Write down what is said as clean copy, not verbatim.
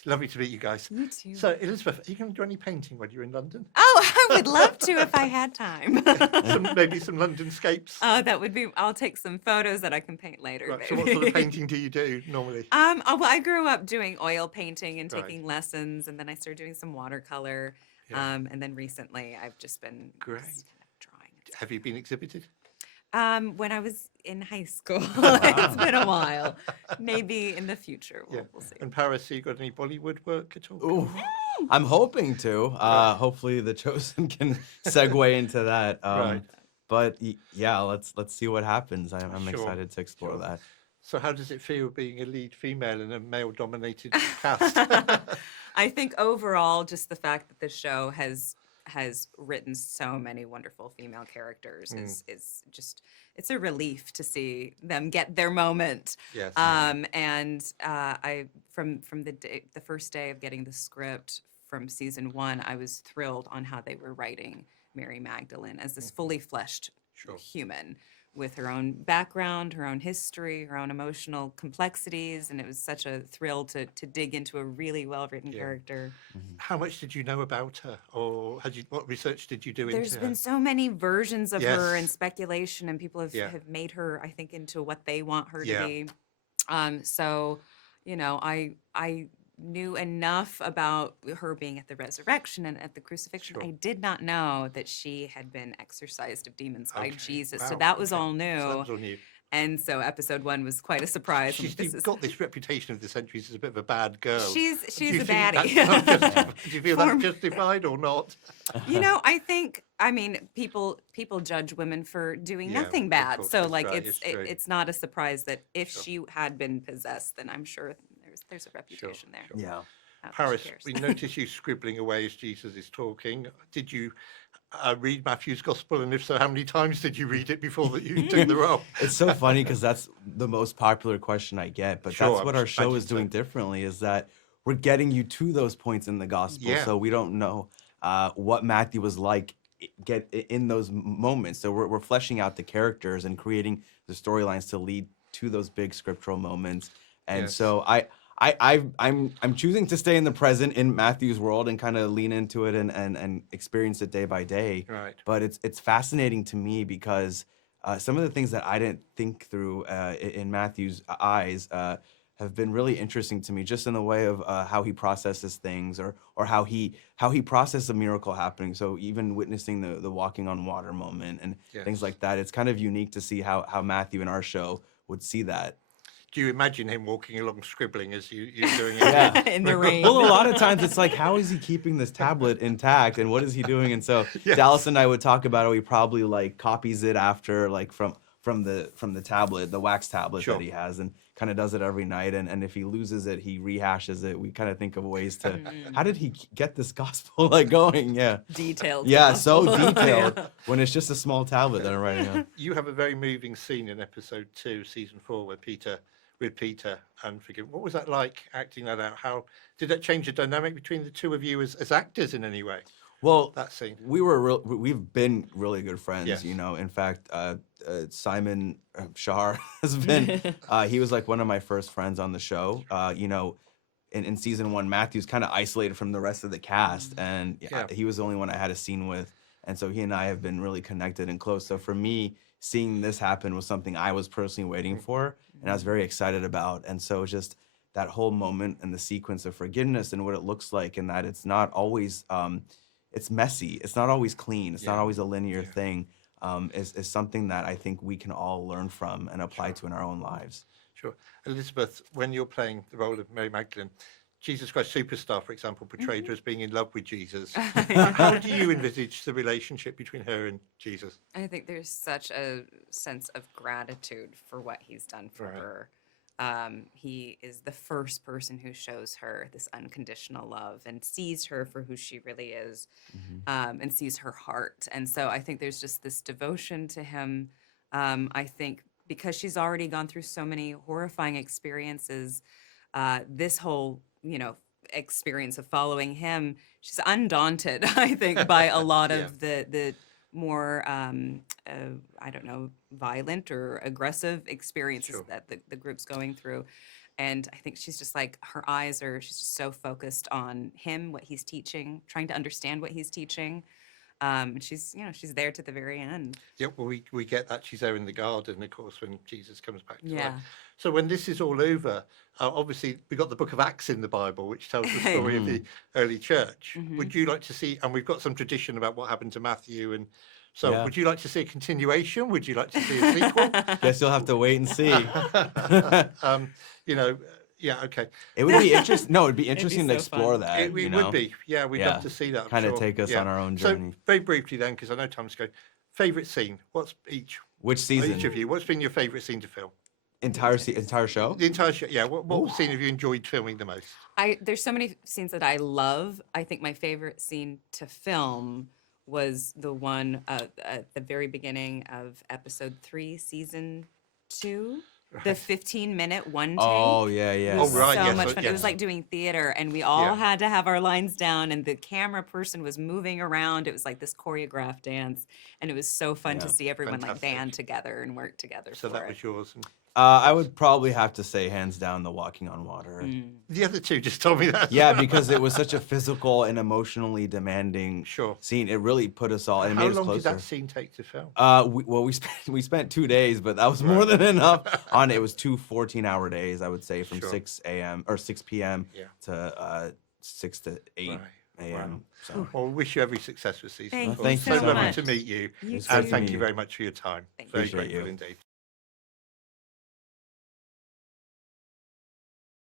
It's lovely to meet you guys. You too. So, Elizabeth, are you going to do any painting when you're in London? Oh, I would love to if I had time. Maybe some London-scapes? Oh, that would be, I'll take some photos that I can paint later. Right, so what sort of painting do you do normally? Well, I grew up doing oil painting and Right. taking lessons, and then I started doing some watercolor. Yeah. And then recently I've just been Great. just kind of drawing. Have you been exhibited? When I was in high school. It's been a while. Maybe in the future, we'll see. And Paris, you got any Bollywood work at all? Ooh, I'm hoping to. Hopefully, The Chosen can segue into that. Right. But yeah, let's see what happens. I'm Sure, excited to explore sure. that. So how does it feel being a lead female in a male-dominated cast? I think overall, just the fact that the show has written so many wonderful female characters is just, it's a relief to see them get their moment. Yes. And I from the first day of getting the script from season 1, I was thrilled on how they were writing Mary Magdalene as this fully fleshed Sure. human with her own background, her own history, her own emotional complexities, and it was such a thrill to dig into a really well-written character. How much did you know about her, or what research did you do There's into been her? so many versions of her and Yes. speculation, and people have, Yeah. have made her, I think, into what they want her Yeah. to be. So, I knew enough about her being at the resurrection and at the crucifixion. Sure. I did not know that she had been exorcised of demons by Okay. Jesus. So Wow, that was okay. all So new. that was all new. And so episode 1 was quite a surprise. She's This is- got this reputation of the centuries as a bit of a bad girl. She's Do you a think baddie. that's not do you feel For that's me. justified or not? I mean, people judge women for doing Yeah, nothing of bad. course, So that's like right, it's it's true. it's not a surprise that if Sure. she had been possessed, then I'm sure there's a reputation there. sure. Yeah. Not that she Paris, cares. we notice you scribbling away as Jesus is talking. Did you read Matthew's Gospel? And if so, how many times did you read it before that you took the role? It's so funny because that's the most popular question I get, but Sure, that's what I our show imagine is doing so. differently, is that we're getting you to those points in the gospel. Yeah. So we don't know what Matthew was like in those moments. So we're fleshing out the characters and creating the storylines to lead to those big scriptural moments. And Yes. so I'm choosing to stay in the present in Matthew's world and kind of lean into it and experience it day by day. Right. But it's fascinating to me because some of the things that I didn't think through in Matthew's eyes have been really interesting to me, just in the way of how he processes things, or how he processes a miracle happening. So even witnessing the walking on water moment and things Yes. like that, it's kind of unique to see how Matthew in our show would see that. Do you imagine him walking along scribbling as you're doing it? Yeah. In the rain. Well, a lot of times it's like, how is he keeping this tablet intact, and what is he doing? And so Yes. Dallas and I would talk about how he probably like copies it after, like from the tablet, the wax tablet Sure. that he has, and kind of does it every night. And if he loses it, he rehashes it. We kind of think of ways to, how did he get this gospel like going? Yeah. Detailed. Yeah, so gospel. detailed Yeah. when it's just a small tablet that I'm writing on. You have a very moving scene in episode 2, season 4, where Peter and forgive. What was that like, acting that out? How did that change the dynamic between the two of you as actors in any way? Well, That scene. we've been really good friends, Yes. In fact, Simon Shahar has been, he was like one of my first friends on the show. In season 1, Matthew's kind of isolated from the rest of the cast, and Yeah. he was the only one I had a scene with. And so he and I have been really connected and close. So for me, seeing this happen was something I was personally waiting for, and I was very excited about. And so just that whole moment and the sequence of forgiveness and what it looks like, and that it's not always, it's messy. It's not always clean. It's not Yeah. always a linear Yeah. thing. Is something that I think we can all learn from and apply to in our own lives. Sure. Elizabeth, when you're playing the role of Mary Magdalene, Jesus Christ Superstar, for example, portrayed her as being in love with Jesus. How do you envisage the relationship between her and Jesus? I think there's such a sense of gratitude for what he's done for Right. her. He is the first person who shows her this unconditional love and sees her for who she really is, and sees her heart. And so I think there's just this devotion to him. I think because she's already gone through so many horrifying experiences, this whole, experience of following him, she's undaunted, I think, by a lot of the more, I don't know, violent or aggressive experiences Sure. that the group's going through. And I think she's just like, she's just so focused on him, what he's teaching, trying to understand what he's teaching. And she's there to the very end. Yeah, well, we get that she's there in the garden, of course, when Jesus comes back to Yeah. life. So when this is all over, obviously we got the book of Acts in the Bible, which tells the story of the early church. Would you like to see, and we've got some tradition about what happened to Matthew, and so Yeah. would you like to see a continuation? Would you like to see a sequel? Guess you'll have to wait and see. Yeah, okay. It would be interesting. No, it'd be interesting to so explore fun. that. It would be. Yeah, we'd Yeah. love to see that. I'm Kind of sure. take us Yeah. on our own So journey. very briefly then, because I know time's going. Favorite scene? What's each Which season? of you? What's been your favorite scene to film? Entire show? The entire show. Yeah. What scene have you enjoyed filming the most? There's so many scenes that I love. I think my favorite scene to film was the one at the very beginning of episode 3, season 2. The 15-minute one take. Oh yeah, yeah. Oh, right, So yes, much fun. It was yes. like doing theater, and we all Yeah. had to have our lines down, and the camera person was moving around. It was like this choreographed dance, and it was so fun to Yeah. see everyone like Fantastic. band together and work together. So for that it. was yours. And I would probably have to say hands down the walking on water. the other two just told me that. Yeah, because it was such a physical and emotionally demanding Sure. scene. It really put us all and it How made us long closer. did that scene take to film? We spent 2 days, but that was more than enough. It was 2 14-hour days, I would say, from Sure. 6 a.m. or 6 p.m. Yeah. to 6 to 8 Right. a.m. Wow. So Well, wish you every success with season Thank four. you Thank you so so lovely much. to meet you. You It's And great thank meeting you you. very much for your time. Thank you. Very Appreciate grateful you. indeed.